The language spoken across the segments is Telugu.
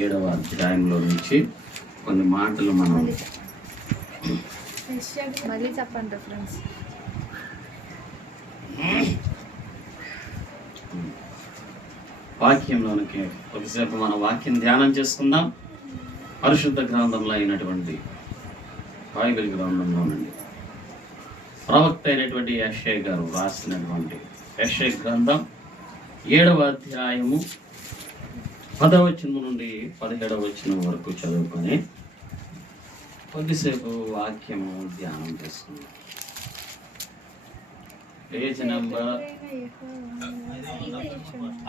7వ అధ్యాయంలో నుంచి కొన్ని మాటలు మనం మళ్ళీ చెప్పండి ఫ్రెండ్స్. వాక్యంలోనికి కొద్దిసేపు మన వాక్యం ధ్యానం చేసుకుందాం. పరిశుద్ధ గ్రంథంలో అయినటువంటి బైబిల్ గ్రంథంలోనండి ప్రవక్త అయినటువంటి యెషయా గారు రాసినటువంటి యెషయా గ్రంథం 7వ అధ్యాయము 10వ వచనం నుండి 17వ వచనం వరకు చదువుకొని కొద్దిసేపు వాక్యము ధ్యానం చేసుకుందాం. పేజ్ నెంబర్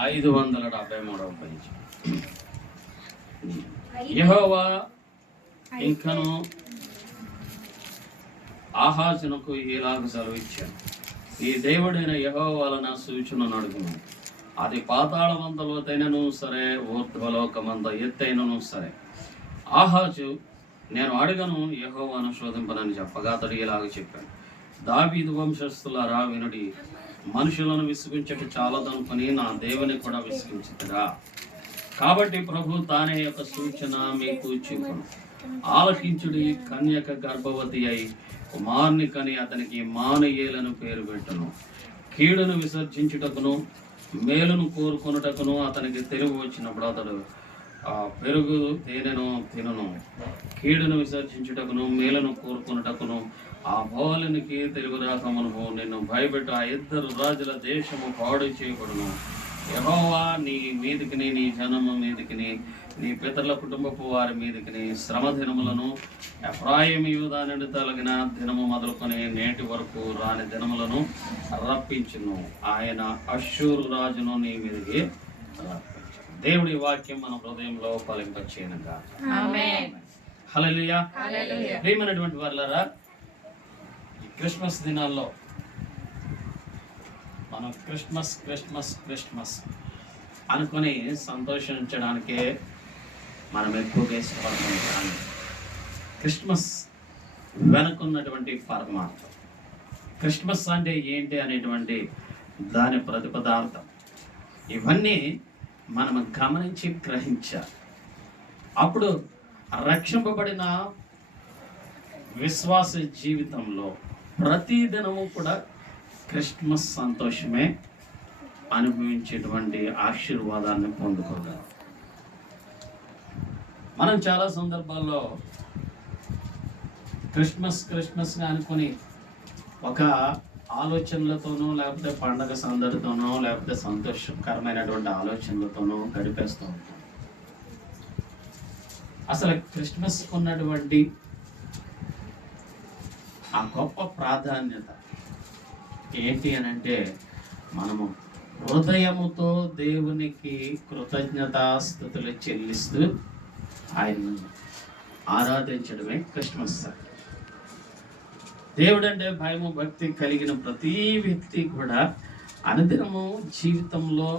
573వ పేజ్. యెహోవా ఇంకను ఆహాజునకు ఇలాగ సెలవిచ్చాను, ఈ దేవుడైన యెహోవా వలన సూచనను అడుగును. అది పాతాళమంత లోతైనను సరే, ఊర్ధ్వలోకమంత ఎత్తైనను సరే. ఆహాజు, నేను అడగను, యెహోవాను శోధింపనని చెప్పగా అతడు ఇలాగ చెప్పాడు, దావీదు వంశస్థులారా వినుడి, మనుషులను విసిగించక చాలదనుకుని నా దేవుని కూడా విసిగించుతురా. కాబట్టి ప్రభు తానే యొక్క సూచన మీకు చూపును. ఆలకించుడి, కన్యక గర్భవతి అయి కుమారుని కని అతనికి ఇమ్మానుయేలను పేరు పెట్టును. కీడును విసర్జించుటకును మేలును కోరుకొనుటకును అతనికి తెలివి వచ్చినప్పుడు అతడు పెరుగు తేనెను తినును. కీడును విసర్జించుటకును మేలును కోరుకొనుటకును ఆ బోలునికి తెలుగు రాకమును నిన్ను భయపెట్టు ఆ 2 రాజుల దేశము పాడు చేయబడును. యెహోవా నీ మీదికిని, నీ జనము మీదికిని, నీ పితరుల కుటుంబపు వారి మీదికిని శ్రమ దినములను, ఎఫ్రాయిము యూదా నుండి తొలగిన దినము మొదలుకొని నేటి వరకు రాని దినములను రప్పించును. ఆయన అష్షూరు రాజును నీ మీదికి రప్పించును. దేవుడి వాక్యం మన హృదయంలో ఫలింపచేయనుగా. హల్లెలూయా. ప్రియమైనటువంటి వారులారా, ఈ క్రిస్మస్ దినాల్లో మనం క్రిస్మస్ అనుకుని సంతోషించడానికే మనం ఎక్కువగా ఇష్టపడతాం. కానీ క్రిస్మస్ వెనుకున్నటువంటి పరమార్థం, క్రిస్మస్ అంటే ఏంటి అనేటువంటి దాని ప్రతిపదార్థం, ఇవన్నీ మనం గమనించి గ్రహించాలి. అప్పుడు రక్షింపబడిన విశ్వాస జీవితంలో ప్రతి దినము కూడా క్రిస్మస్ సంతోషమే అనుభవించేటువంటి ఆశీర్వాదాన్ని పొందుకోగలం. మనం చాలా సందర్భాల్లో క్రిస్మస్గా అనుకుని ఒక ఆలోచనలతోనో, లేకపోతే పండగ సందడితోనో, లేకపోతే సంతోషకరమైనటువంటి ఆలోచనలతోనో గడిపేస్తూ ఉంటాం. అసలు క్రిస్మస్కు ఉన్నటువంటి ఆ గొప్ప ప్రాధాన్యత ఏంటి అని అంటే, మనము హృదయముతో దేవునికి కృతజ్ఞతాస్తుతులు చెల్లిస్తూ ఆయన్ను ఆరాధించడమే క్రిస్మస్. దేవుడు అంటే భయము భక్తి కలిగిన ప్రతి వ్యక్తి కూడా అనుదినము జీవితంలో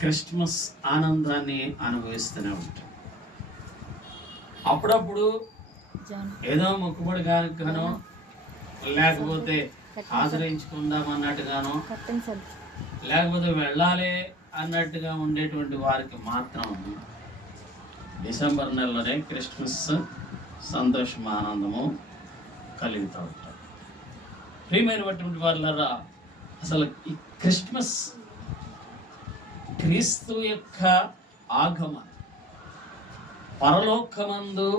క్రిస్మస్ ఆనందాన్ని అనుభవిస్తూనే ఉంటాడు. అప్పుడప్పుడు ఏదో మొక్కుబడి గానో, లేకపోతే ఆశ్రయించుకుందాం అన్నట్టుగానో, లేకపోతే వెళ్ళాలి అన్నట్టుగా ఉండేటువంటి వారికి మాత్రం డిసెంబర్ నెలలోనే క్రిస్మస్ సంతోషం ఆనందము కలుగుతూ ఉంటారు. ప్రియమైనటువంటి వాళ్ళరా, అసలు ఈ క్రిస్మస్ క్రీస్తు యొక్క ఆగమనం, పరలోకమందు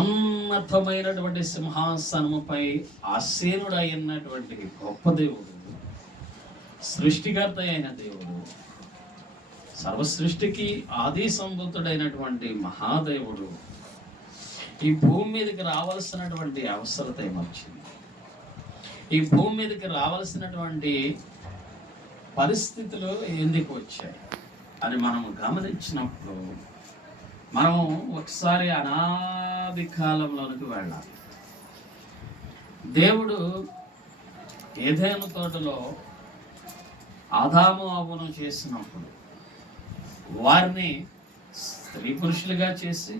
ఉన్నతమైనటువంటి సింహాసనముపై ఆసీనుడైనటువంటి గొప్ప దేవుడు, సృష్టికర్త అయిన దేవుడు, సర్వసృష్టికి ఆది సంభూతుడైనటువంటి మహాదేవుడు ఈ భూమి మీదకి రావాల్సినటువంటి అవసరత ఏమొచ్చింది, ఈ భూమి మీదకి రావాల్సినటువంటి పరిస్థితులు ఎందుకు వచ్చాయి అని మనం గమనించినప్పుడు మనం ఒకసారి అనాది కాలంలోనికి వెళ్ళాలి. దేవుడు ఏదైనా తోటలో ఆదాము అవ్వను చేసినప్పుడు వారిని స్త్రీ పురుషులుగా చేసి,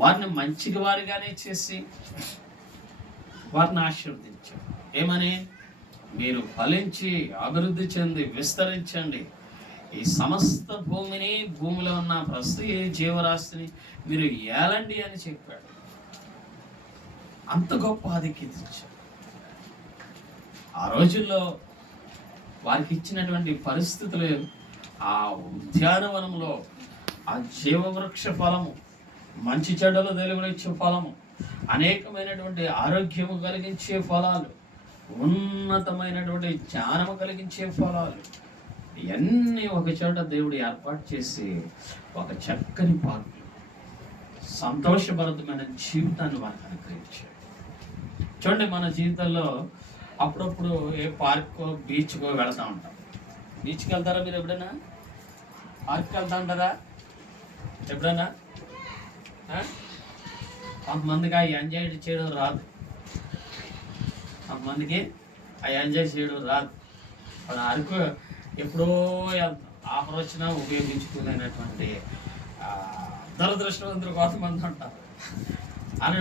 వారిని మంచిగా వారిగానే చేసి వారిని ఆశీర్వదించాడు. ఏమని? మీరు ఫలించి అభివృద్ధి చెంది విస్తరించండి, ఈ సమస్త భూమిని, భూమిలో ఉన్న ప్రతి జీవరాశిని మీరు ఏలండి అని చెప్పాడు. అంత గొప్ప ఆధిక్యత ఇచ్చాడు. ఆ రోజుల్లో వారికి ఇచ్చినటువంటి పరిస్థితులు, ఆ ఉద్యానవనంలో ఆ జీవవృక్ష ఫలము, మంచి చెడ్డలు వెలువరించే ఫలము, అనేకమైనటువంటి ఆరోగ్యము కలిగించే ఫలాలు, ఉన్నతమైనటువంటి జ్ఞానము కలిగించే ఫలాలు, ఇవన్నీ ఒక చోట దేవుడు ఏర్పాటు చేసి ఒక చక్కని పార్కు, సంతోషభరితమైన జీవితాన్ని వారికి అనుగ్రహించాడు. చూడండి, మన జీవితంలో అప్పుడప్పుడు ఏ పార్కో బీచ్కో వెళతా ఉంటాం. బీచ్కి వెళ్తారా మీరు ఎప్పుడైనా? పార్క్కి వెళ్తా ఉంటారా ఎప్పుడైనా? కొంతమందికి ఆ ఎంజాయ్ చేయడం రాదు, కొంతమందికి ఆ ఎంజాయ్ చేయడం రాదు. మన అరకు ఎప్పుడో ఆఫర్ వచ్చినా ఉపయోగించుకునేటువంటి దురదృష్టవంతులు కొంతమంది ఉంటారు. అని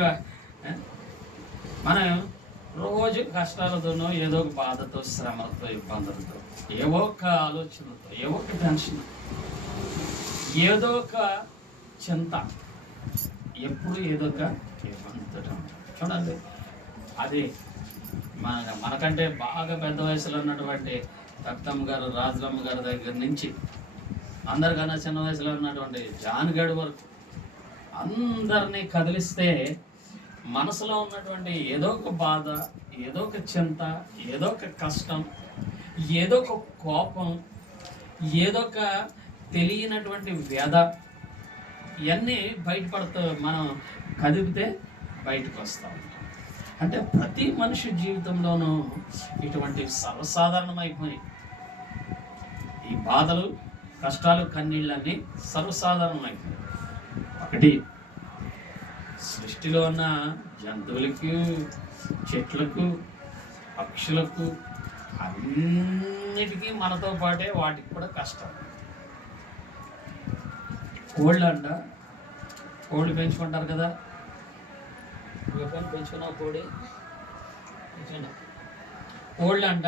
మనం రోజు కష్టాలతోనో, ఏదో ఒక బాధతో, శ్రమలతో, ఇబ్బందులతో, ఏవో ఒక ఆలోచనలతో, ఏవో ఒక టెన్షన్, ఏదో ఒక చింత, ఎప్పుడు ఏదో ఒక ఇబ్బందితో ఉంటాం. చూడండి, అది మనకంటే బాగా పెద్ద వయసులో ఉన్నటువంటి రక్తమ్మ గారు, రాజులమ్మ గారి దగ్గర నుంచి అందరికన్నా చిన్న వయసులో ఉన్నటువంటి జాన్ గడి వరకు అందరినీ కదిలిస్తే మనసులో ఉన్నటువంటి ఏదో ఒక బాధ, ఏదో ఒక చింత, ఏదో ఒక కష్టం, ఏదో ఒక కోపం, ఏదో ఒక తెలియనటువంటి వ్యధ, ఇవన్నీ బయటపడుతూ మనం కదిపితే బయటకు వస్తాం. అంటే ప్రతి మనిషి జీవితంలోనూ ఇటువంటి సర్వసాధారణమైపోయి ఈ బాధలు, కష్టాలు, కన్నీళ్ళన్నీ సర్వసాధారణమైపోయి. ఒకటి, సృష్టిలో ఉన్న జంతువులకు, చెట్లకు, పక్షులకు అన్నిటికీ మనతో పాటే వాటికి కూడా కష్టం. కోళ్ళు అంట, కోళ్ళు పెంచుకుంటారు కదా, పెంచుకున్నావు కోడి? కోళ్ళు అంట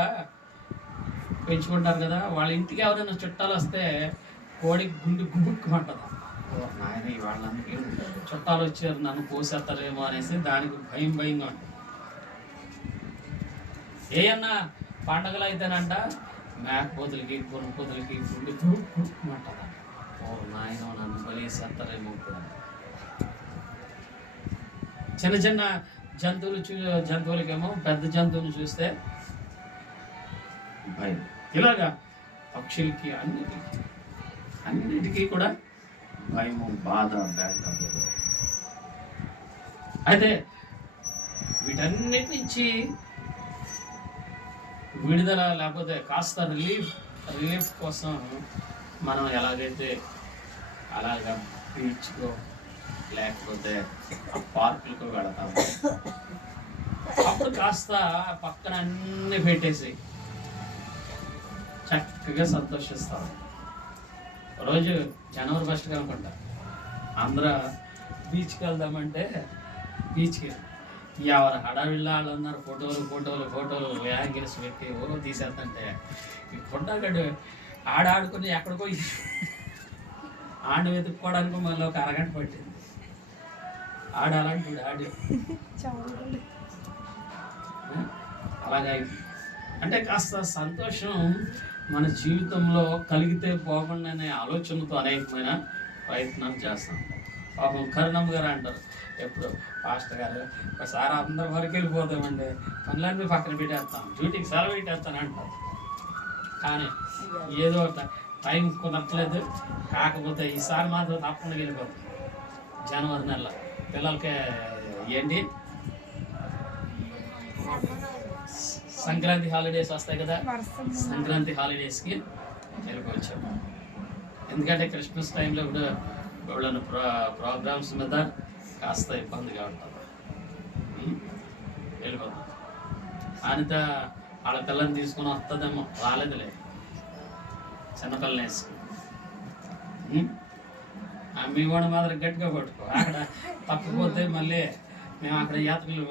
పెంచుకుంటారు కదా, వాళ్ళ ఇంటికి ఎవరైనా చుట్టాలు వస్తే కోడి గుండు గుబుక్కుమంటది. నాయన వాళ్ళందరికీ చుట్టాలు వచ్చారు, నన్ను కోసేస్తారేమో అనేసి దానికి భయంగా ఉంటుంది. ఏమన్నా పండగలు అయితేనంట మేకపోతులకి, గుర్రపోతులకి గుండు గుబుక్కుమంటది. ఓ నాయన నన్ను బలిసేస్తారేమో కూడా. చిన్న చిన్న జంతువులకేమో పెద్ద జంతువులు చూస్తే భయం. ఇలాగా పక్షులకి, అన్నిటికీ కూడా భయము, బాధ, బ్యాడ్. అయితే వీటన్నిటి నుంచి విడుదల, లేకపోతే కాస్త రిలీఫ్ కోసం మనం ఎలాగైతే అలాగా బీచ్కో లేకపోతే పార్కులకు వెళతాము, అప్పుడు కాస్త పక్కన అన్ని పెట్టేసి చక్కగా సంతోషిస్తాము. రోజు జనవరి 1 అనుకుంటా అందరూ బీచ్కి వెళ్దామంటే బీచ్కి ఎవరు హడావిళ్ళ వాళ్ళు ఉన్నారు. ఫోటోలు యాంగిల్స్ పెట్టి తీసేస్తుంటే ఈ ఫోటోగడు ఆడుకుని ఎక్కడికో ఆడు వెతుక్కోవడానికి మళ్ళీ ఒక అరగంట పట్టింది. అలాంటి అలాగే అంటే కాస్త సంతోషం మన జీవితంలో కలిగితే బాగుండనే ఆలోచనతో అనేకమైన ప్రయత్నాలు చేస్తాం. పాపం కరుణమ్మ గారు అంటారు ఎప్పుడు, పాస్టర్ గారు ఒకసారి అందరి వరకు వెళ్ళిపోతామండి, పనులన్నీ పక్కన పెట్టేస్తాం, డ్యూటీకి సెలవు పెట్టేస్తాను అంటారు. కానీ ఏదో టైం కుదరట్లేదు, కాకపోతే ఈసారి మాత్రం తప్పకుండా వెళ్ళిపోతాం. జనవరి నెల పిల్లలకి ఏంటి సంక్రాంతి హాలిడేస్ వస్తాయి కదా, సంక్రాంతి హాలిడేస్కి వెళ్ళిపోవచ్చాము. ఎందుకంటే క్రిస్మస్ టైంలో కూడా వాళ్ళని ప్రోగ్రామ్స్ మీద కాస్త ఇబ్బందిగా ఉంటుంది. వెళ్ళిపోతాం. అనిత వాళ్ళ పిల్లని తీసుకొని వస్తుందేమో, రాలేదులే, చిన్నపిల్లని వేసుకుని మీ కూడా మాత్రం గట్టిగా పట్టుకో. అక్కడ తప్పిపోతే మళ్ళీ మేము అక్కడ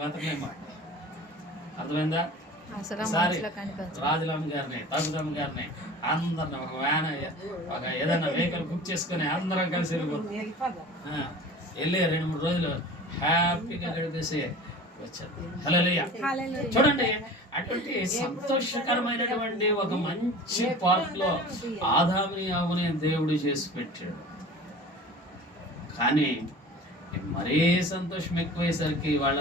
వెతకలేము. అర్థమైందా? అసలు ఈసారి మనసులో కనిపించదు. రాజులమ్మ గారిని, తగుదమ్మ గారిని అందరిని ఒక వ్యాన్, ఒక ఏదైనా వెహికల్ బుక్ చేసుకుని అందరం కలిసి వెళ్ళి 2-3 రోజులు హ్యాపీగా గడిపేసి వచ్చారు. హల్లెలూయా. చూడండి, అటువంటి సంతోషకరమైనటువంటి ఒక మంచి పార్క్ లో ఆదాముని అవ్వని దేవుడు చేసి పెట్టాడు. కానీ మరీ సంతోషం ఎక్కువయ్యేసరికి వాళ్ళ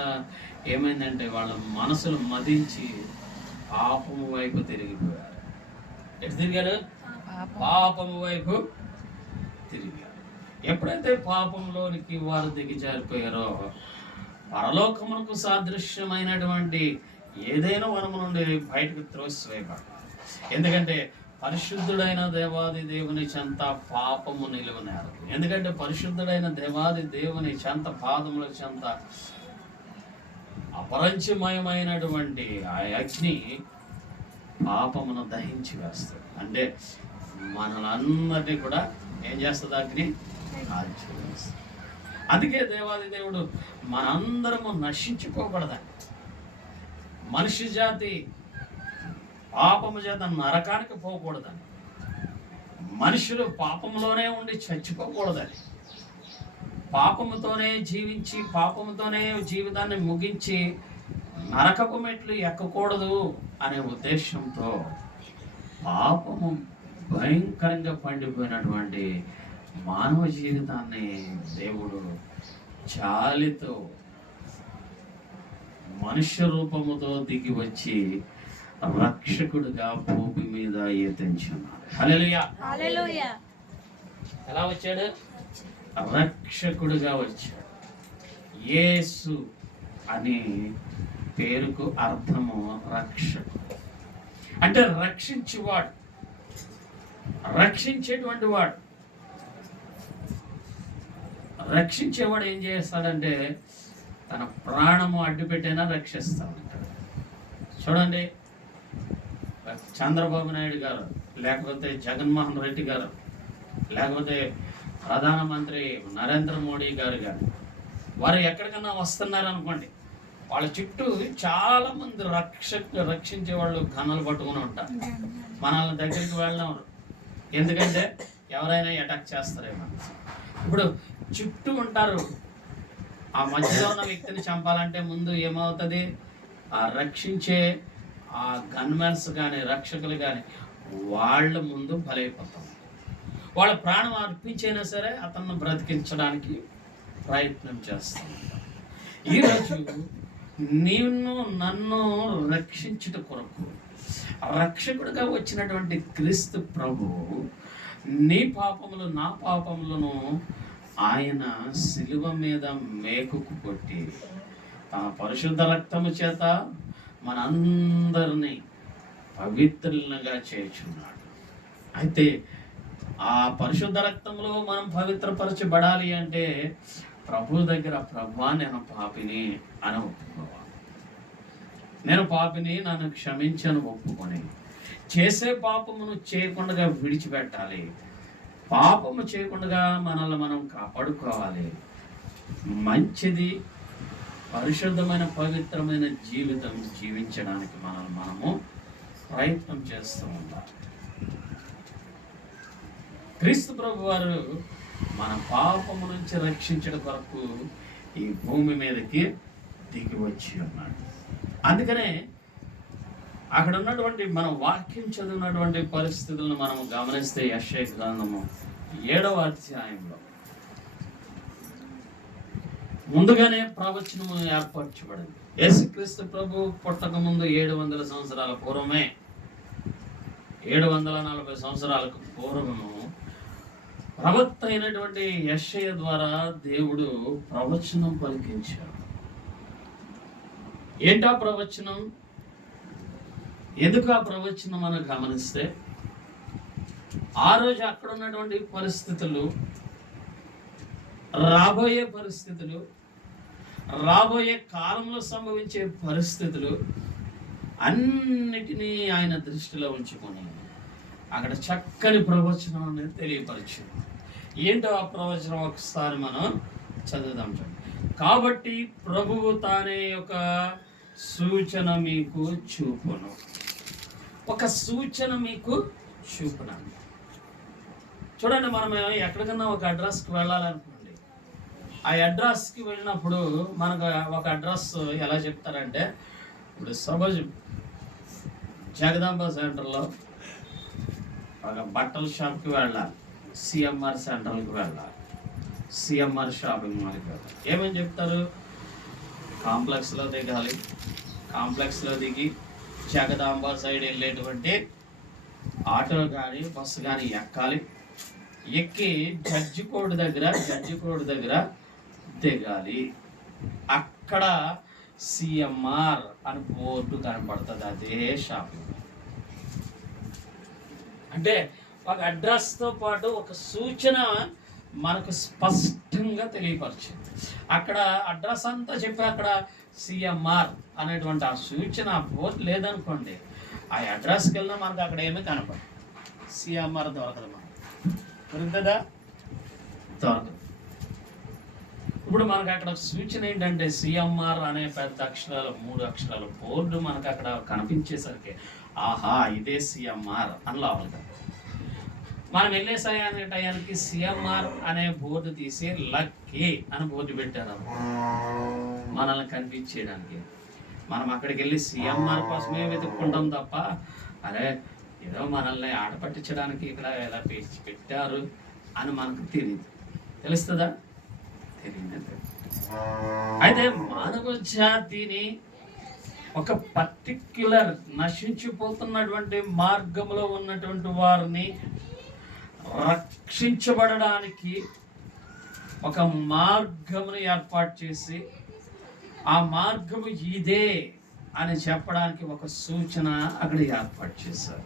ఏమైందంటే వాళ్ళ మనసులు మదించి పాపము వైపు తిరిగిపోయారు. ఎటు తిరిగారు? పాపము వైపు తిరిగారు. ఎప్పుడైతే పాపంలోనికి వారు దిగిజారిపోయారో పరలోకమునకు సాదృశ్యమైనటువంటి ఏదైనా వనము నుండి బయటకు త్రోసివేయబడ్డారు. ఎందుకంటే పరిశుద్ధుడైన దేవాది దేవుని చెంత పాపము నిలువనేరదు. ఎందుకంటే పరిశుద్ధుడైన దేవాది దేవుని చెంత పాదముల చెంత అపరంచమయమైనటువంటి ఆ అగ్ని పాపమును దహించి వేస్తుంది. అంటే మనలందరినీ కూడా ఏం చేస్తుంది? అగ్ని కాల్చివేస్తుంది. అందుకే దేవాది దేవుడు మనందరము నశించుకోకూడదని, మనిషి జాతి పాపము చేత నరకానికి పోకూడదని, మనుషులు పాపంలోనే ఉండి చచ్చిపోకూడదని, పాపముతోనే జీవించి పాపముతోనే జీవితాన్ని ముగించి నరకపు మెట్లు ఎక్కకూడదు అనే ఉద్దేశంతో పాపము భయంకరంగా పండిపోయినటువంటి మానవ జీవితాన్ని దేవుడు జాలితో మనుష్య రూపముతో దిగి వచ్చి రక్షకుడిగా భూమి మీద ఎత్తించున్నాడు. హల్లెలూయా. హల్లెలూయా. ఎలా వచ్చాడు? రక్షకుడిగా వచ్చాడు. యేసు అనే పేరుకు అర్థము రక్షకుడు, అంటే రక్షించేవాడు, రక్షించేటువంటి వాడు. రక్షించేవాడు ఏం చేస్తాడంటే తన ప్రాణము అడ్డుపెట్టైనా రక్షిస్తా ఉంటాడు. చూడండి, చంద్రబాబు నాయుడు గారు, లేకపోతే జగన్మోహన్ రెడ్డి గారు, లేకపోతే ప్రధానమంత్రి నరేంద్ర మోడీ గారు కానీ వారు ఎక్కడికన్నా వస్తున్నారు అనుకోండి, వాళ్ళ చుట్టూ చాలా మంది రక్షించే వాళ్ళు గన్నలు పట్టుకుని ఉంటారు. మనల్ని దగ్గరికి వెళ్ళడం, ఎందుకంటే ఎవరైనా అటాక్ చేస్తారేమో. ఇప్పుడు చుట్టూ ఉంటారు. ఆ మధ్యలో ఉన్న వ్యక్తిని చంపాలంటే ముందు ఏమవుతుంది? ఆ రక్షించే ఆ గన్మెన్స్ కానీ రక్షకులు కానీ వాళ్ళ ముందు బలైపోతాం. వాళ్ళ ప్రాణం అర్పించైనా సరే అతన్ని బ్రతికించడానికి ప్రయత్నం చేస్తాం. ఈరోజు నిన్ను నన్ను రక్షించుట కొరకు రక్షకుడిగా వచ్చినటువంటి క్రీస్తు ప్రభువు నీ పాపములు నా పాపములను ఆయన శిలువ మీద మేకుకు కొట్టి తన పరిశుద్ధ రక్తము చేత మనందరినీ పవిత్రులుగా చేర్చున్నాడు. అయితే ఆ పరిశుద్ధ రక్తంలో మనం పవిత్రపరచబడాలి అంటే ప్రభు దగ్గర ప్రభువా నేను పాపిని అని ఒప్పుకోవాలి. నేను పాపిని, నన్ను క్షమించను ఒప్పుకొని చేసే పాపమును చేయకుండా విడిచిపెట్టాలి. పాపము చేయకుండా మనల్ని మనం కాపాడుకోవాలి. మంచిది పరిశుద్ధమైన పవిత్రమైన జీవితం జీవించడానికి మనము ప్రయత్నం చేస్తూ ఉండాలి. క్రీస్తు ప్రభు వారు మన పాపము నుంచి రక్షించడం కొరకు ఈ భూమి మీదకి దిగి వచ్చి ఉన్నాడు. అందుకనే అక్కడ ఉన్నటువంటి మనం వాక్యం చదివినటువంటి పరిస్థితులను మనం గమనిస్తే యెషయా గ్రంథము 7వ అధ్యాయంలో ముందుగానే ప్రవచనము ఏర్పరచబడింది. యేసుక్రీస్తు ప్రభు పుట్టక ముందు 700 సంవత్సరాల పూర్వమే, 740 సంవత్సరాలకు పూర్వము ప్రవక్త అయినటువంటి యెషయా ద్వారా దేవుడు ప్రవచనం పలికించాడు. ఏంటా ప్రవచనం? ఎందుకు ఆ ప్రవచనం మనం గమనిస్తే ఆ రోజు అక్కడ ఉన్నటువంటి పరిస్థితులు, రాబోయే పరిస్థితులు, రాబోయే కాలంలో సంభవించే పరిస్థితులు అన్నిటినీ ఆయన దృష్టిలో ఉంచుకొని అక్కడ చక్కని ప్రవచనం అనేది తెలియపరిచింది. ఏంటో ఆ ప్రవచనం ఒకసారి మనం చదువుదాం. కాబట్టి ప్రభువు తానే ఒక సూచన మీకు చూపును. ఒక సూచన మీకు చూపును. చూడండి, మనం ఎక్కడికన్నా ఒక అడ్రస్కి వెళ్ళాలనుకోండి. ఆ అడ్రస్కి వెళ్ళినప్పుడు మనకు ఒక అడ్రస్ ఎలా చెప్తారంటే, ఇప్పుడు సపోజ్ జగదాంబ సెంటర్లో ఒక బట్టల షాప్కి వెళ్ళాలి, సిఎంఆర్ సెంటర్కి వెళ్ళాలి, సిఎంఆర్ షాపింగ్ మాల్కి వెళ్ళాలి. ఏమని చెప్తారు? కాంప్లెక్స్లో దిగాలి, కాంప్లెక్స్లో దిగి జగదాంబ సైడ్ వెళ్ళేటువంటి ఆటో కానీ బస్సు కానీ ఎక్కాలి. ఎక్కి జడ్జి కోడ్ దగ్గర దిగాలి. అక్కడ సిఎంఆర్ అని బోర్డు కనపడుతుంది. అదే షాపింగ్. అంటే ఒక అడ్రస్తో పాటు ఒక సూచన మనకు స్పష్టంగా తెలియపరిచింది. అక్కడ అడ్రస్ అంతా చెప్పి అక్కడ సిఎంఆర్ అనేటువంటి ఆ సూచన బోర్డు లేదనుకోండి, ఆ అడ్రస్కి వెళ్ళినా మనకు అక్కడ ఏమీ కనపడదు. సిఎంఆర్ దొరకదు. మనకు దొరుకుతుందా? దొరకదు. ఇప్పుడు మనకు అక్కడ సూచన ఏంటంటే సిఎంఆర్ అనే పెద్ద అక్షరాలు, 3 అక్షరాలు బోర్డు మనకు అక్కడ కనిపించేసరికి ఆహా ఇదే సిఎంఆర్ అని లోపలికి. మనం వెళ్ళే టయానికి సిఎంఆర్ అనే బోర్డు తీసి లక్కీ అని బోర్డు పెట్టారు మనల్ని కనిపించేయడానికి. మనం అక్కడికి వెళ్ళి సిఎంఆర్ కోసమే వెతుక్కుంటాం తప్ప, అరే ఏదో మనల్ని ఆట పట్టించడానికి ఇక్కడ ఎలా పెట్టారు అని మనకు తెలియదు. తెలుస్తుందా? తెలియదు. అయితే మానవ జాతిని ఒక పర్టిక్యులర్ నశించిపోతున్నటువంటి మార్గంలో ఉన్నటువంటి వారిని రక్షించబడడానికి ఒక మార్గమును ఏర్పాటు చేసి, ఆ మార్గము ఇదే అని చెప్పడానికి ఒక సూచన అక్కడ ఏర్పాటు చేశారు.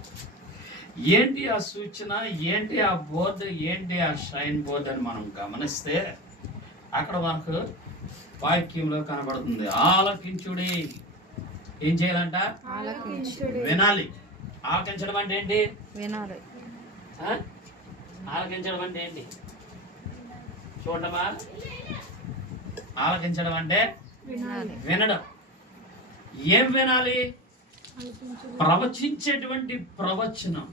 ఏంటి ఆ సూచన? ఏంటి ఆ బోర్డు? ఏంటి ఆ షైన్ బోర్డు అని మనం గమనిస్తే అక్కడ మనకు వాక్యంలో కనబడుతుంది. ఆలకించుడి. ఏం చేయాలంట? వినాలి. ఆలకించడం అంటే ఏంటి? వినాలి. ఆలకించడం అంటే ఏంటి? చూడమా? ఆలకించడం అంటే వినడం. ఏం వినాలి? ప్రవచించేటువంటి ప్రవచనం,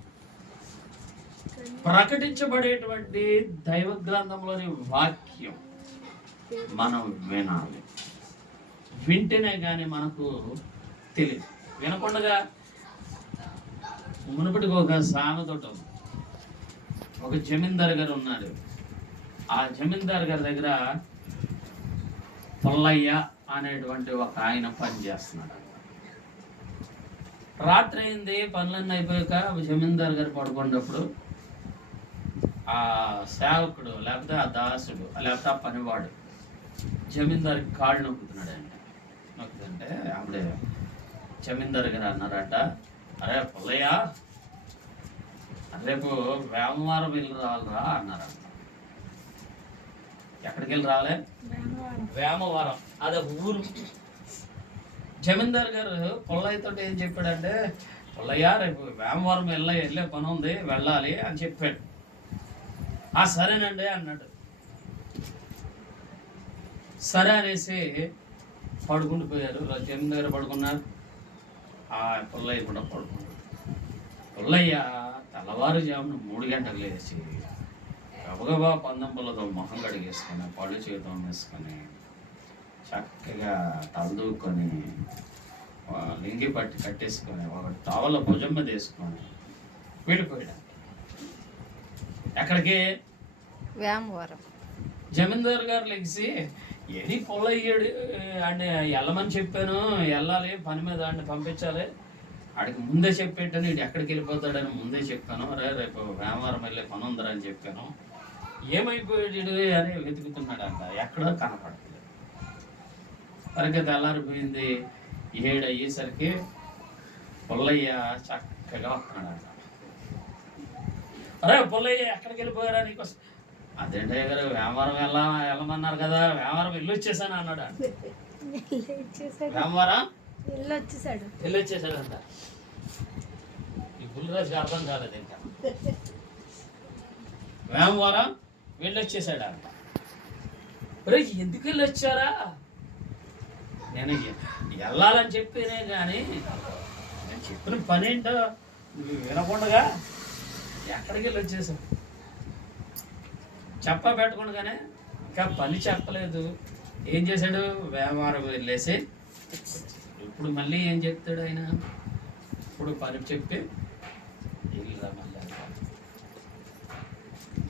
ప్రకటించబడేటువంటి దైవ గ్రంథంలోని వాక్యం మనం వినాలి. వింటేనే కానీ మనకు తెలియదు. వినకుండా మునుపటికి ఒక సామెత ఉంటుంది. ఒక జమీందారు గారు ఉన్నారు. ఆ జమీందారు గారి దగ్గర పుల్లయ్య అనేటువంటి ఒక ఆయన పని చేస్తున్నాడు. రాత్రి అయింది, పనులన్నీ అయిపోయాక జమీందారు గారు పడుకున్నప్పుడు ఆ సేవకుడు లేకపోతే ఆ దాసుడు లేకపోతే ఆ పనివాడు జమీందారికి కాళ్ళు నొక్కుతున్నాడండి. నొక్కుతుంటే అప్పుడే జమీందారు గారు అన్నారట, అరే పుల్లయ్య, రేపు వేమవారం వెళ్ళి రావాలరా అన్నారంట. ఎక్కడికి వెళ్ళి రాలే? వేమవారం. అదే ఊరు. జమీందార్ గారు పుల్లయ్యతో ఏం చెప్పాడంటే, పుల్లయ్య రేపు వేమవారం వెళ్ళే పని ఉంది, వెళ్ళాలి అని చెప్పాడు. సరేనండి అన్నాడు. సరే అనేసి పడుకుండిపోయారు. జమీందార్ గారు పడుకున్నారు, ఆ పుల్లయ్య కూడా పడుకున్నాడు. పుల్లయ్య తెల్లవారుజామున 3 గంటలకు లేచి గబగబా పందంపులతో మొహం కడిగేసుకొని, పళ్ళు చేతం వేసుకొని, చక్కగా తలదూకొని, లింగి పట్టి కట్టేసుకొని, ఒక టవల భుజం మీద వేసుకొని వెళ్ళిపోయాడు. ఎక్కడికి? వేమవరం. జమీందారు గారు లెగిసి, ఏది పుల్లయ్యాడు అంటే వెళ్ళమని చెప్పాను, వెళ్ళాలి పని మీద అంటే పంపించాలి, ఆడికి ముందే చెప్పేటాను, ఇటు ఎక్కడికి వెళ్ళిపోతాడని ముందే చెప్పాను, రేపు వేమవారం వెళ్ళే పని ఉందని చెప్పాను, ఏమైపోయాడు అని వెతుకుతున్నాడంట. ఎక్కడో కనపడలేదు. సరిగ్గా తెల్లారిపోయింది. 7 అయ్యేసరికి పుల్లయ్య చక్కగా వస్తున్నాడంట. అరే పుల్లయ్య ఎక్కడికి వెళ్ళిపోయారా నీకోసం? అదేంటే గారు వేమవారం వెళ్ళమన్నారు కదా, వేమవారం వెళ్ళి వచ్చేసాను అన్నాడు. వేమవారం వెళ్ళొచ్చేసాడంట. ఈ బుల్లిరాజుకి అర్థం కాలేదు. ఇంకా వేమవారం వెళ్ళొచ్చేసాడంట. రే ఎందుకు వెళ్ళొచ్చారా? నేను వెళ్ళాలని చెప్పినే కానీ నేను చెప్పిన పని ఏంటో నువ్వు వినకుండా ఎక్కడికి వెళ్ళి వచ్చేసావు. పెట్టకుండానే ఇంకా పని చెప్పలేదు. ఏం చేశాడు? వ్యాపారం వెళ్ళేసి ఇప్పుడు మళ్ళీ ఏం చెప్తాడు ఆయన? ఇప్పుడు పని చెప్పి వెళ్ళిరా మళ్ళీ.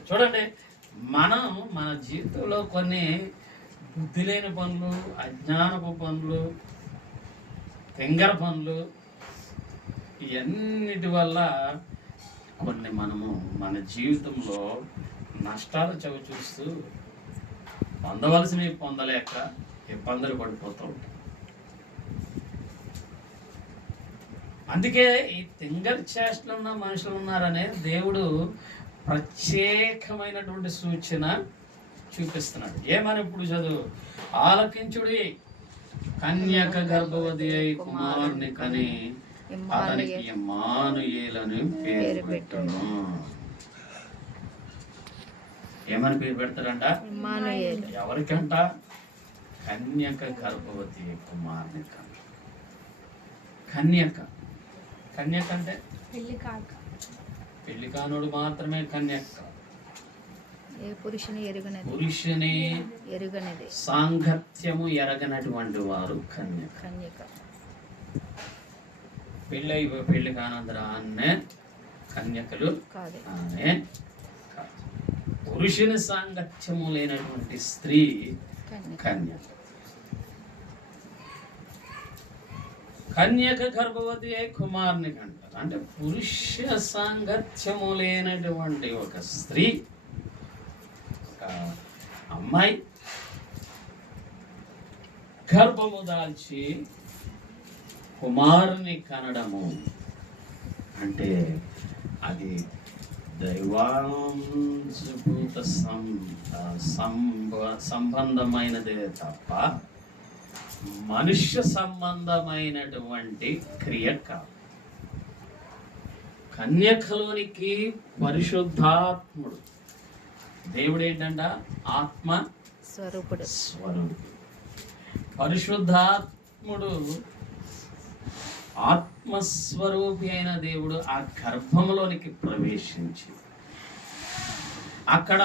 చూడండి, మనం మన జీవితంలో కొన్ని బుద్ధి లేని పనులు, అజ్ఞానపు పనులు, తెంగర పనులు, ఇవన్నిటి వల్ల కొన్ని మనము మన జీవితంలో నష్టాలు చవి చూస్తూ పొందవలసినవి పొందలేక ఇబ్బందులు పడిపోతూ ఉంటాం. అందుకే ఈ తింగర్ చేష్టలు ఉన్న మనుషులు ఉన్నారనే దేవుడు ప్రత్యేకమైనటువంటి సూచన చూపిస్తున్నాడు. ఏమని ఇప్పుడు చదువు, ఆలకించుడి, కన్యక గర్భవతి అయి కుమారుని కని అతనికి ఇమ్మానుయేలని పేరు పెట్టును. ఏమని పేరు పెడతారంట? ఎవరికంట? కన్యక గర్భవతి కుమారుని కని. కన్యక అంటే పెళ్లి కానుడు మాత్రమే కన్యక. పురుషుని సాంగత్యము ఎరగనటువంటి వారు కన్యక. పెళ్లి కానందరాన్నే కన్యకలు ఆమె. పురుషుని సాంగత్యము లేనటువంటి స్త్రీ కన్యక. కన్యక గర్భవతి అయి కుమారుని కంటారు. అంటే పురుష సాంగత్యము లేనటువంటి ఒక స్త్రీ, ఒక అమ్మాయి గర్భము దాల్చి కుమారుని కనడము అంటే అది దైవాంశభూత సంబంధమైనదే తప్ప మనుష్య సంబంధమైనటువంటి క్రియ కాదు. కన్యకలోనికి పరిశుద్ధాత్ముడు దేవుడు ఏంటంట? ఆత్మ స్వరూపుడు. పరిశుద్ధాత్ముడు, ఆత్మస్వరూపి అయిన దేవుడు ఆ గర్భంలోనికి ప్రవేశించి అక్కడ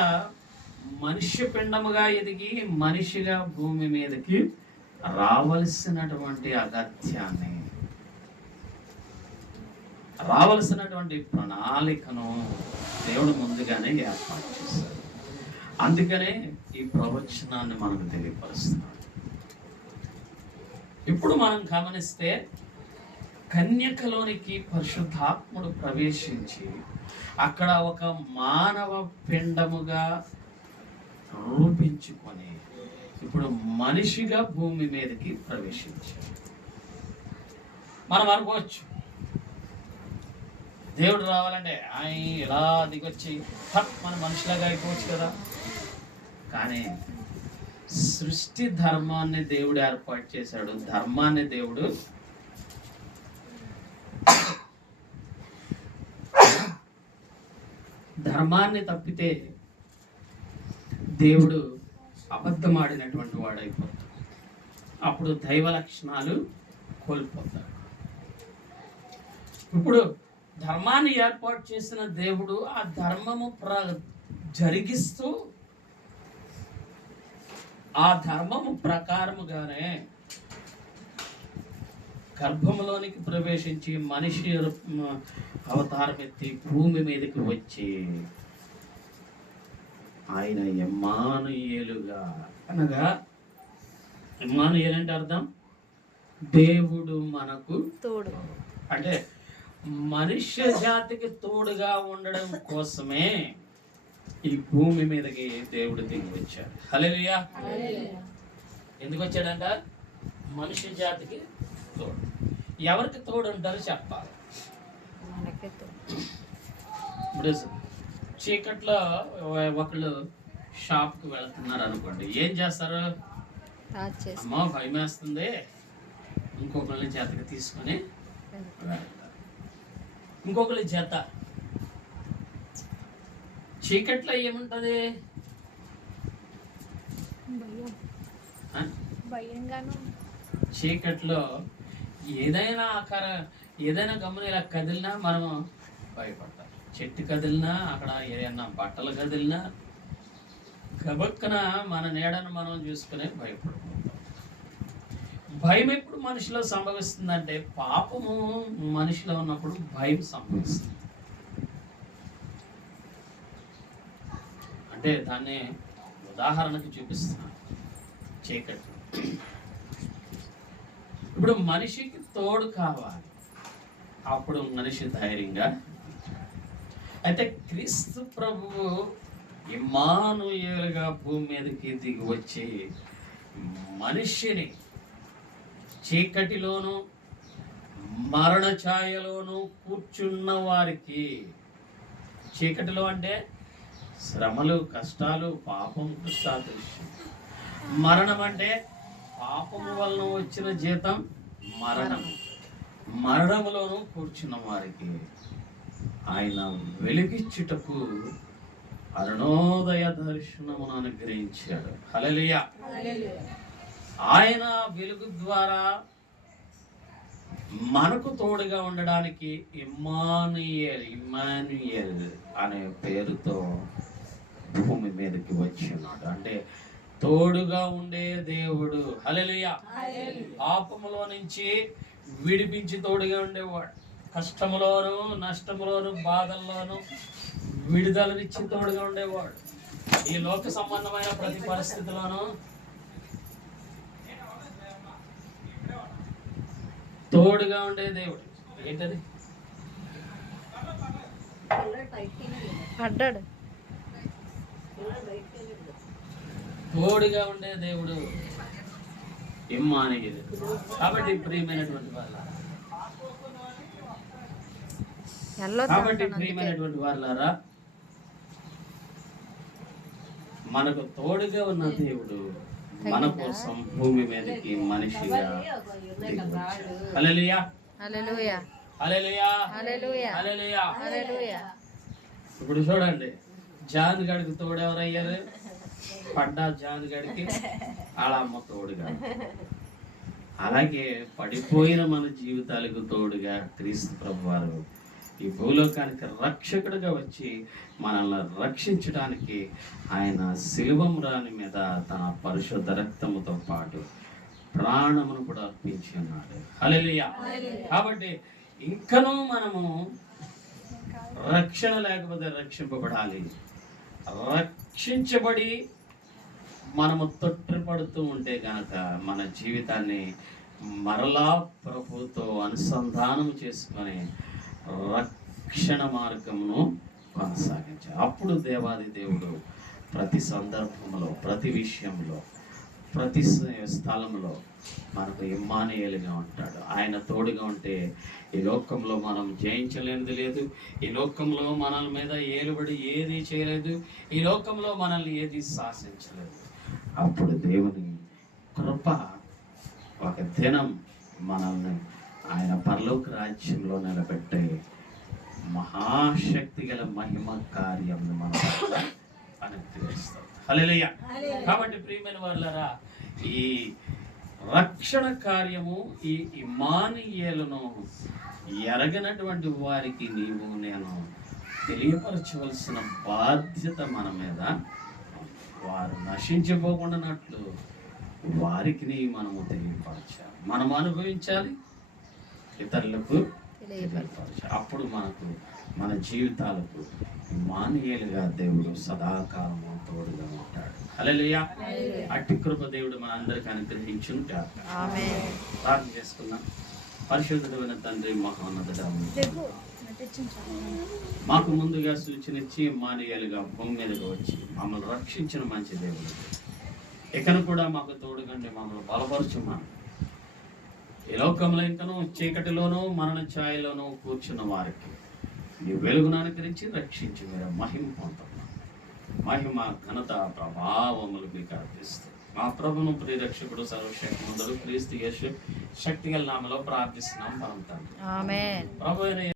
మనుష్య పిండముగా ఎదిగి మనిషిగా భూమి మీదకి రావలసినటువంటి అగత్యాన్ని, రావలసినటువంటి ప్రణాళికను దేవుడు ముందుగానే ఏర్పాటు చేశాడు. అందుకనే ఈ ప్రవచనాన్ని మనకు తెలియపరుస్తున్నాడు. ఇప్పుడు మనం గమనిస్తే కన్యకలోనికి పరిశుద్ధాత్ముడు ప్రవేశించి అక్కడ ఒక మానవ పిండముగా రూపించుకొని ఇప్పుడు మనిషిగా భూమి మీదకి ప్రవేశించాడు. మనం అనుకోవచ్చు, దేవుడు రావాలంటే ఆయన ఇలా దిగొచ్చి మన మనిషిలాగా అయిపోవచ్చు కదా. కానీ సృష్టి ధర్మాన్ని దేవుడు ఏర్పాటు చేశాడు. ధర్మాన్ని దేవుడు ధర్మాన్ని తప్పితే దేవుడు అబద్ధమాడినటువంటి వాడైపోతాడు. అప్పుడు దైవ లక్షణాలు కోల్పోతాడు. ఇప్పుడు ధర్మాన్ని ఏర్పాటు చేసిన దేవుడు ఆ ధర్మము జరిగిస్తూ ఆ ధర్మము ప్రకారముగానే గర్భంలోనికి ప్రవేశించి మనిషి అవతారం ఎత్తి భూమి మీదకి వచ్చి ఆయన ఇమ్మానుయేలుగా, అనగా ఇమ్మానుయేలు అంటే అర్థం దేవుడు మనకు తోడు. అంటే మనుష్య జాతికి తోడుగా ఉండడం కోసమే ఈ భూమి మీదకి దేవుడు దిగి వచ్చాడు. హల్లెలూయా. ఎందుకు వచ్చాడంట? మనుష్య జాతికి తోడు. ఎవరికి తోడు ఉంటారో చెప్పాలి. ఇప్పుడు చీకట్లో ఒకళ్ళు షాప్కి వెళ్తున్నారు అనుకోండి, ఏం చేస్తారు? అమ్మా భయం వేస్తుంది, ఇంకొకళ్ళని చేతకి తీసుకొని వెళ్తారు. ఇంకొకళ్ళ చేత చీకట్లో ఏముంటది? చీకట్లో ఏదైనా ఏదైనా గమ్మున ఇలా కదిలినా మనము భయపడతాం. చెట్టు కదిలినా, అక్కడ ఏదైనా బట్టలు కదిలినా గబక్కన మన నీడను మనం చూసుకునే భయపడుకుంటాం. భయం ఎప్పుడు మనిషిలో సంభవిస్తుందంటే పాపము మనిషిలో ఉన్నప్పుడు భయం సంభవిస్తుంది. అంటే దాన్ని ఉదాహరణకు చూపిస్తున్నాను. చీకటి ఇప్పుడు మనిషికి తోడు కావాలి, అప్పుడు మనిషి ధైర్యంగా. అయితే క్రీస్తు ప్రభువు ఇమ్మానుయేలుగా భూమి మీదకి దిగి వచ్చి మనిషిని చీకటిలోను మరణ ఛాయలోను కూర్చున్న వారికి, చీకటిలో అంటే శ్రమలు, కష్టాలు, పాపం, సాదృశ్యం. మరణం అంటే పాపము వలన వచ్చిన జీతం మరణం. మరణములోను కూర్చున్న వారికి ఆయన వెలుగిచ్చుటకు అరుణోదయ దర్శనమును అనుగ్రహించాడు. హల్లెలూయా. ఆయన వెలుగు ద్వారా మనకు తోడుగా ఉండడానికి ఇమ్మానుయేల్ అనే పేరుతో భూమి మీదకి వచ్చి ఉన్నాడు. అంటే తోడుగా ఉండే దేవుడు. హల్లెలూయా. పాపములో నుంచి విడిపించి తోడుగా ఉండేవాడు. కష్టములోను, నష్టములోను, బాధల్లోను విడుదలనిచ్చి తోడుగా ఉండేవాడు. ఈ లోక సంబంధమైన ప్రతి పరిస్థితిలోనూ తోడుగా ఉండే దేవుడు. ఏంటది? పడ్డాడు. తోడుగా ఉండే దేవుడు ఇమ్మానుయేలు. కాబట్టి ప్రియమైనటువంటి వాళ్ళారా, మనకు తోడుగా ఉన్న దేవుడు మన కోసం భూమి మీదకి మనిషిగా హల్లెలూయా. హల్లెలూయా. హల్లెలూయా. హల్లెలూయా. హల్లెలూయా. హల్లెలూయా. ఇప్పుడు చూడండి, జాన్ గడికి తోడు ఎవరయ్యారు? పడ్డా జాన్ గడికి అలా అమ్మ తోడుగా. అలాగే పడిపోయిన మన జీవితాలకు తోడుగా క్రీస్తు ప్రభువారు ఈ భూలోకానికి రక్షకుడిగా వచ్చి మనల్ని రక్షించడానికి ఆయన శిలువ మ్రాని మీద తన పరిశుద్ధ రక్తముతో పాటు ప్రాణమును కూడా అర్పించి ఉన్నాడు. హల్లెలూయా. కాబట్టి ఇంకనూ మనము రక్షణ లేకపోతే రక్షింపబడాలి. రక్షించబడి మనము తొట్టిపడుతూ ఉంటే గనక మన జీవితాన్ని మరలా ప్రభుతో అనుసంధానం చేసుకొని రక్షణ మార్గమును కొనసాగించాలి. అప్పుడు దేవాది దేవుడు ప్రతి సందర్భంలో, ప్రతి విషయంలో, ప్రతి స్థలంలో మనకు ఇమ్మానుయేలుగా ఉంటాడు. ఆయన తోడుగా ఉంటే ఈ లోకంలో మనం జయించలేనిది లేదు. ఈ లోకంలో మనల మీద ఏలుబడి ఏది చేయలేదు. ఈ లోకంలో మనల్ని ఏది శాసించలేదు. అప్పుడు దేవుని కృప ఒక దినం మనల్ని ఆయన పరలోక రాజ్యంలో నిలబెట్టే మహాశక్తి గల మహిమ కార్యం మనం అనుగ్రహిస్తాం. హల్లెలూయా. కాబట్టి ప్రియమైన వాళ్ళారా, ఈ రక్షణ కార్యము ఈ ఇమ్మానుయేలును ఎరగనటువంటి వారికి నీవు నేను తెలియపరచవలసిన బాధ్యత మన మీద. వారు నశించిపోకుండానట్లు వారికి మనము తెలియపరచాలి, మనం అనుభవించాలి, ఇతరులకు తెలియపరచాలి. అప్పుడు మనకు మన జీవితాలకు ఇమ్మానుయేలుగా దేవుడు సదాకాలము తోడుగా ఉంటాడు. హల్లెలూయా. అట్టి కృప దేవుడు మన అందరికీ అనుగ్రహించును గాక. ఆమేన్. ప్రార్థన చేసుకుందాం. పరిశుద్ధుడైన తండ్రి, మహోన్నతుడా, మాకు ముందుగా సూచన ఇచ్చి ఇమ్మానుయేలుగా భూమి మీదకి వచ్చి మమ్మల్ని రక్షించిన మంచి దేవుడు, ఇకను కూడా మాకు తోడుగండి, మమ్మల్ని బలపరచుమా. ఈ లోకంలో ఇంకనూ చీకటిలోనూ మరణ ఛాయలోనూ కూర్చున్న వారికి నీ వెలుగును అనుకరించి రక్షించి మీరు మహిమ పొందుతున్నాం. మహిమ, ఘనత, ప్రభావములు మీకు అర్పిస్తూ మా ప్రభును ప్రియరక్షకుడు సర్వశక్తిమంతుడు క్రీస్తు యేసు శక్తిగల నామములో ప్రార్థిస్తున్నాం. ఆమేన్. ప్రభు